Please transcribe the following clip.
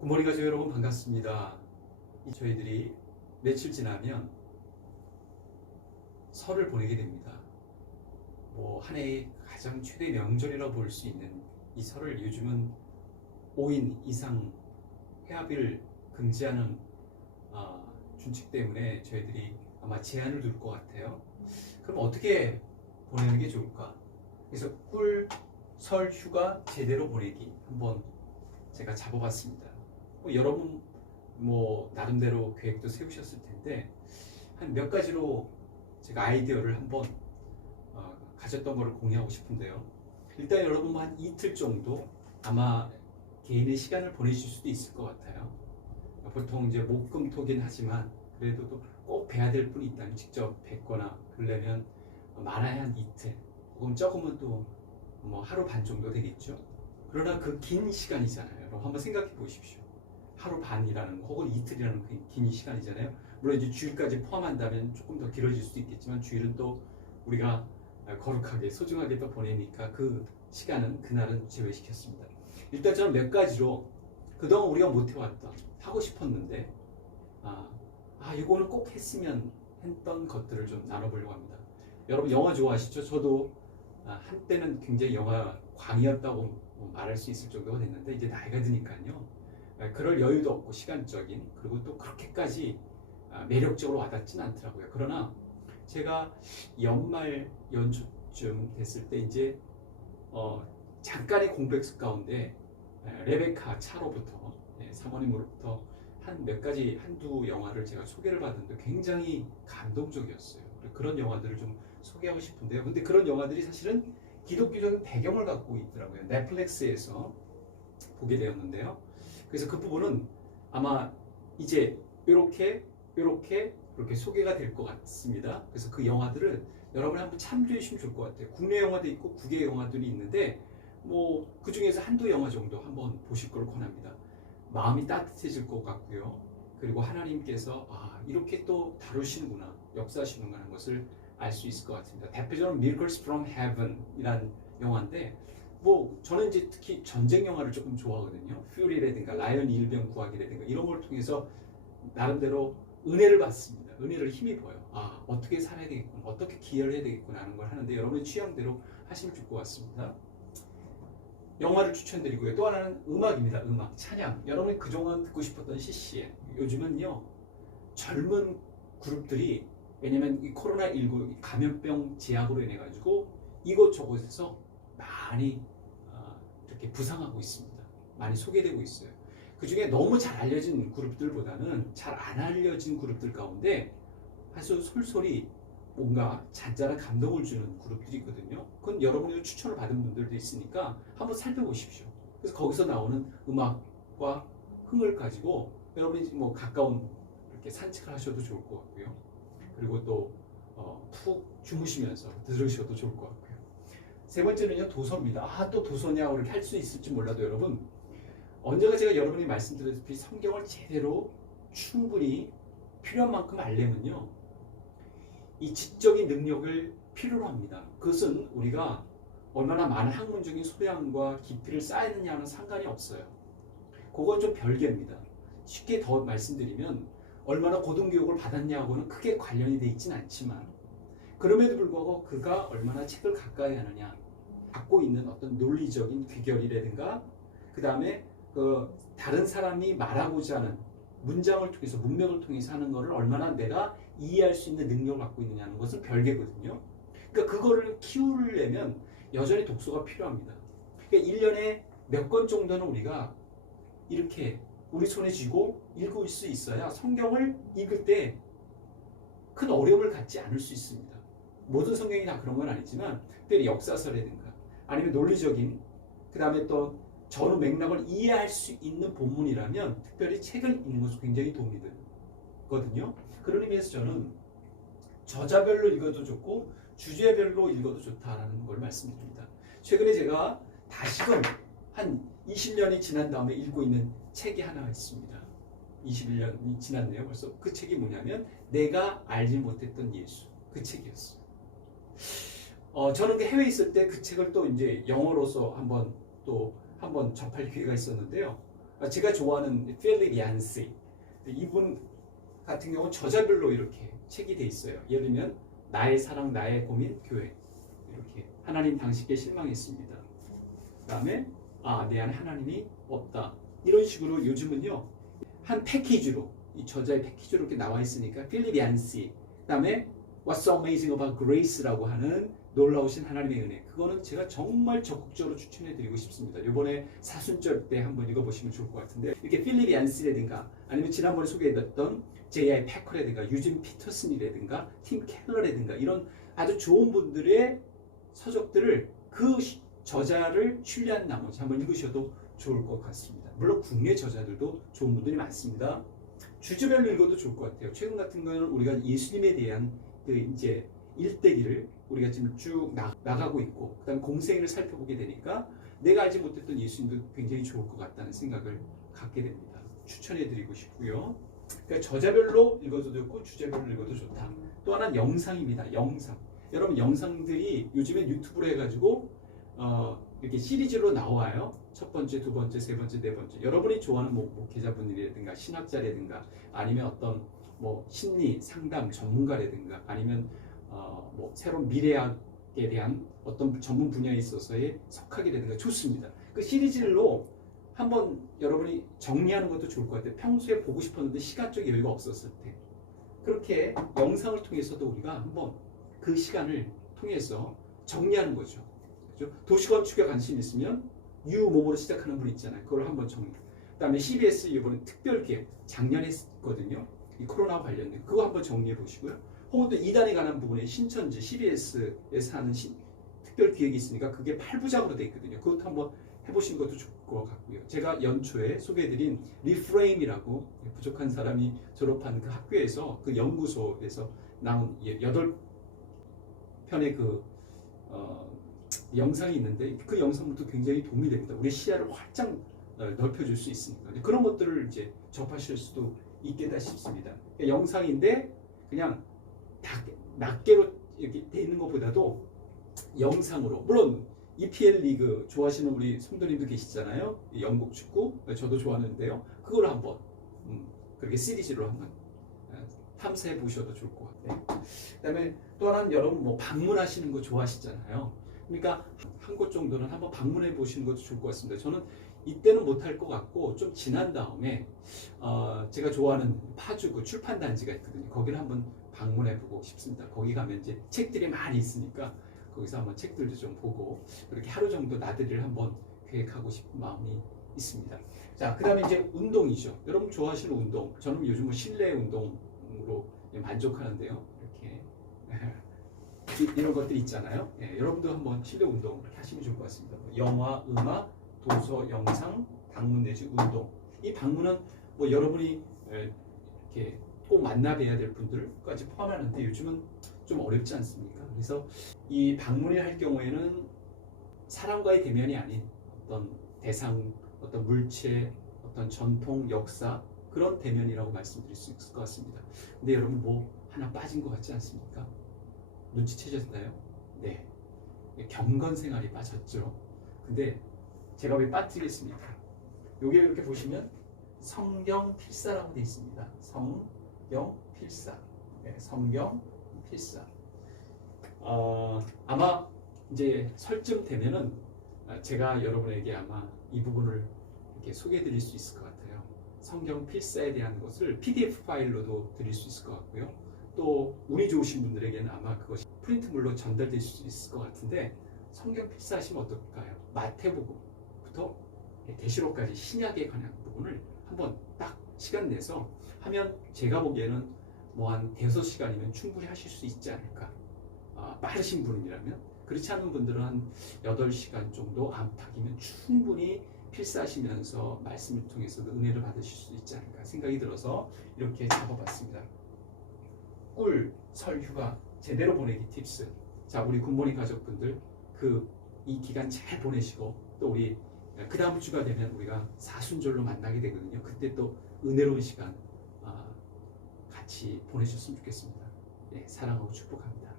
굿모닝 가족 여러분 반갑습니다. 저희들이 며칠 지나면 설을 보내게 됩니다. 한 해의 가장 최대 명절이라고 볼 수 있는 이 설을 요즘은 5인 이상 회합을 금지하는 준칙 때문에 저희들이 아마 제한을 둘 것 같아요. 그럼 어떻게 보내는 게 좋을까? 그래서 설 휴가 제대로 보내기 한번 제가 잡아봤습니다. 여러분 나름대로 계획도 세우셨을 텐데 한 몇 가지로 제가 아이디어를 한번 가졌던 거를 공유하고 싶은데요. 일단 여러분 한 이틀 정도 아마 개인의 시간을 보내실 수도 있을 것 같아요. 보통 이제 목금토긴 하지만 그래도 또 꼭 뵈야 될 분이 있다면 직접 뵙거나 그러려면 많아야 한 이틀 혹은 적으면 또 하루 반 정도 되겠죠. 그러나 그 긴 시간이잖아요. 여러분 한번 생각해 보십시오. 하루 반이라는 거 혹은 이틀이라는 그 긴 시간이잖아요. 물론 이제 주일까지 포함한다면 조금 더 길어질 수도 있겠지만 주일은 또 우리가 거룩하게 소중하게 또 보내니까 그 시간은 그날은 제외시켰습니다. 일단 저는 몇 가지로 그동안 우리가 못 해왔던 하고 싶었는데 이거는 꼭 했으면 했던 것들을 좀 나눠보려고 합니다. 여러분 영화 좋아하시죠? 저도 한때는 굉장히 영화 광이었다고 말할 수 있을 정도가 됐는데 이제 나이가 드니까요 그럴 여유도 없고 시간적인 그리고 또 그렇게까지 매력적으로 와닿지는 않더라고요. 그러나 제가 연말 연초쯤 됐을 때 이제 잠깐의 공백수 가운데 레베카 차로부터 사모님으로부터 한 몇 가지 한두 영화를 제가 소개를 받았는데 굉장히 감동적이었어요. 그런 영화들을 좀 소개하고 싶은데요. 근데 그런 영화들이 사실은 기독교적인 배경을 갖고 있더라고요. 넷플릭스에서 보게 되었는데요. 그래서 그 부분은 아마 이제 이렇게 소개가 될 것 같습니다. 그래서 그 영화들을 여러분이 한번 참조해 주시면 좋을 것 같아요. 국내 영화도 있고 국외 영화들이 있는데 그 중에서 한두 영화 정도 한번 보실 걸 권합니다. 마음이 따뜻해질 것 같고요. 그리고 하나님께서 이렇게 또 다루시는구나, 역사하시는구나 하는 것을 알 수 있을 것 같습니다. 대표적으로 Miracles from Heaven 이란 영화인데 저는 이제 특히 전쟁 영화를 조금 좋아하거든요. 퓨리라든가 라이언 일병 구하기라든가 이런 걸 통해서 나름대로 은혜를 받습니다. 은혜를 힘입어요. 어떻게 살아야 되겠구나, 어떻게 기여를 해야 되겠구나 하는 걸 하는데 여러분의 취향대로 하시면 좋을 것 같습니다. 영화를 추천드리고요. 또 하나는 음악입니다. 음악, 찬양. 여러분이 그동안 듣고 싶었던 CCM. 요즘은요 젊은 그룹들이 왜냐면 이 코로나19 감염병 제약으로 인해 가지고 이곳저곳에서 많이 이렇게 부상하고 있습니다. 많이 소개되고 있어요. 그 중에 너무 잘 알려진 그룹들보다는 잘 안 알려진 그룹들 가운데 아주 솔솔이 뭔가 잔잔한 감동을 주는 그룹들이 있거든요. 그건 여러분이 추천을 받은 분들도 있으니까 한번 살펴보십시오. 그래서 거기서 나오는 음악과 흥을 가지고 여러분이 가까운 이렇게 산책을 하셔도 좋을 것 같고요. 그리고 또 푹 주무시면서 들으셔도 좋을 것 같고요. 세 번째는요, 도서입니다. 또 도서냐고 이렇게 할 수 있을지 몰라도 여러분, 언제가 제가 여러분이 말씀드렸다시피 성경을 제대로 충분히 필요한 만큼 알려면요, 이 지적인 능력을 필요로 합니다. 그것은 우리가 얼마나 많은 학문적인 소양과 깊이를 쌓였느냐는 상관이 없어요. 그건 좀 별개입니다. 쉽게 더 말씀드리면 얼마나 고등교육을 받았냐고는 크게 관련이 돼 있지는 않지만 그럼에도 불구하고 그가 얼마나 책을 가까이 하느냐, 갖고 있는 어떤 논리적인 귀결이라든가 그 다음에 다른 사람이 말하고자 하는 문장을 통해서 문맥을 통해서 하는 것을 얼마나 내가 이해할 수 있는 능력을 갖고 있느냐는 것은 별개거든요. 그러니까 그거를 키우려면 여전히 독서가 필요합니다. 그러니까 1년에 몇 권 정도는 우리가 이렇게 우리 손에 쥐고 읽을 수 있어야 성경을 읽을 때 큰 어려움을 갖지 않을 수 있습니다. 모든 성경이 다 그런 건 아니지만 특별히 역사서라든가 아니면 논리적인 그 다음에 또 전후 맥락을 이해할 수 있는 본문이라면 특별히 책을 읽는 것은 굉장히 도움이 되거든요. 그런 의미에서 저는 저자별로 읽어도 좋고 주제별로 읽어도 좋다라는 걸 말씀드립니다. 최근에 제가 다시금 한 20년이 지난 다음에 읽고 있는 책이 하나 있습니다. 21년이 지났네요. 벌써 그 책이 뭐냐면 내가 알지 못했던 예수, 그 책이었어요. 저는 해외에 있을 때 그 책을 또 이제 영어로서 한번 접할 기회가 있었는데요. 제가 좋아하는 필립 얀시 이분 같은 경우 저자별로 이렇게 책이 돼 있어요. 예를 들면 나의 사랑, 나의 고민, 교회 이렇게 하나님 당신께 실망했습니다. 그다음에 내 안에 하나님이 없다. 이런 식으로 요즘은요 한 패키지로 이 저자의 패키지로 이렇게 나와 있으니까 필립 얀시 그다음에 What's so amazing about Grace라고 하는 놀라우신 하나님의 은혜 그거는 제가 정말 적극적으로 추천해드리고 싶습니다. 이번에 사순절 때 한번 읽어보시면 좋을 것 같은데 이렇게 필립 얀시라든가 아니면 지난번에 소개해드렸던 J.I. 패커라든가 유진 피터슨이라든가 팀 켈러라든가 이런 아주 좋은 분들의 서적들을 그 저자를 신뢰한 나머지 한번 읽으셔도 좋을 것 같습니다. 물론 국내 저자들도 좋은 분들이 많습니다. 주제별로 읽어도 좋을 것 같아요. 최근 같은 거는 우리가 예수님에 대한 그 이제 일대기를 우리가 지금 쭉 나가고 있고 그다음에 공생애를 살펴보게 되니까 내가 알지 못했던 예수님도 굉장히 좋을 것 같다는 생각을 갖게 됩니다. 추천해드리고 싶고요. 그러니까 저자별로 읽어도 좋고 주제별로 읽어도 좋다. 또 하나는 영상입니다. 영상. 여러분 영상들이 요즘엔 유튜브로 해가지고 이렇게 시리즈로 나와요. 첫 번째, 두 번째, 세 번째, 네 번째. 여러분이 좋아하는 목회자분들이라든가 신학자라든가 아니면 어떤 심리 상담 전문가라든가 아니면 새로운 미래학에 대한 어떤 전문 분야에 있어서의 석학이라든가 좋습니다. 그 시리즈로 한번 여러분이 정리하는 것도 좋을 것 같아요. 평소에 보고 싶었는데 시간적 여유가 없었을 때 그렇게 영상을 통해서도 우리가 한번 그 시간을 통해서 정리하는 거죠. 그렇죠? 도시건축에 관심 있으면 유모모로 시작하는 분 있잖아요. 그걸 한번 정리. 그다음에 CBS 이번에 특별기획 작년에 했거든요. 이 코로나 관련된 그거 한번 정리해 보시고요. 혹은 또 이단에 관한 부분에 신천지 CBS에서 하는 특별기획이 있으니까 그게 8부작으로 돼 있거든요. 그것도 한번 해보시는 것도 좋을 것 같고요. 제가 연초에 소개해드린 리프레임이라고 부족한 사람이 졸업한 그 학교에서 그 연구소에서 나온 8편의 그 영상이 있는데 그 영상부터 굉장히 도움이 됩니다. 우리 시야를 활짝 넓혀줄 수 있으니까 그런 것들을 이제 접하실 수도 있겠다 싶습니다. 영상인데 그냥 낱개로 이렇게 돼 있는 것보다도 영상으로 물론 EPL 리그 좋아하시는 우리 성도님도 계시잖아요. 영국 축구 저도 좋아하는데요. 그걸 한번 그렇게 시리즈로 한번 탐사해 보셔도 좋을 것 같아요. 그다음에 또 하나는 여러분 방문하시는 거 좋아하시잖아요. 그러니까 한 곳 정도는 한번 방문해 보시는 것도 좋을 것 같습니다. 저는 이때는 못할 것 같고 좀 지난 다음에 제가 좋아하는 파주 그 출판 단지가 있거든요. 거기를 한번 방문해 보고 싶습니다. 거기 가면 이제 책들이 많이 있으니까 거기서 한번 책들도 좀 보고 그렇게 하루 정도 나들이를 한번 계획하고 싶은 마음이 있습니다. 자, 그다음에 이제 운동이죠. 여러분 좋아하시는 운동. 저는 요즘은 실내 운동으로 만족하는데요. 이렇게 이런 것들이 있잖아요. 여러분도 한번 실내 운동 이렇게 하시면 좋을 것 같습니다. 영화, 음악, 도서, 영상, 방문 내지 운동. 이 방문은 여러분이 이렇게 꼭 만나뵈야 될 분들까지 포함하는데 요즘은 좀 어렵지 않습니까? 그래서 이 방문을 할 경우에는 사람과의 대면이 아닌 어떤 대상, 어떤 물체, 어떤 전통, 역사 그런 대면이라고 말씀드릴 수 있을 것 같습니다. 근데 여러분 하나 빠진 것 같지 않습니까? 눈치채셨나요? 네, 경건 생활이 빠졌죠. 근데 제가 왜 빠뜨리겠습니까? 여기 이렇게 보시면 성경 필사라고 되어 있습니다. 성경 필사. 네, 성경 필사. 아마 이제 설쯤 되면은 제가 여러분에게 아마 이 부분을 이렇게 소개해 드릴 수 있을 것 같아요. 성경 필사에 대한 것을 PDF 파일로도 드릴 수 있을 것 같고요. 또 운이 좋으신 분들에게는 아마 그것이 프린트물로 전달될 수 있을 것 같은데 성경 필사하시면 어떨까요? 마태복음부터 계시록까지 신약에 관한 부분을 한번 딱 시간 내서 하면 제가 보기에는 한 5시간이면 충분히 하실 수 있지 않을까. 빠르신 분이라면 그렇지 않은 분들은 한 8시간 정도 안팎이면 충분히 필사하시면서 말씀을 통해서도 은혜를 받으실 수 있지 않을까 생각이 들어서 이렇게 잡아봤습니다. 꿀, 설, 휴가 제대로 보내기 팁스. 자, 우리 굿모닝 가족분들 이 기간 잘 보내시고 또 우리 그 다음 주가 되면 우리가 사순절로 만나게 되거든요. 그때 또 은혜로운 시간 같이 보내셨으면 좋겠습니다. 네, 사랑하고 축복합니다.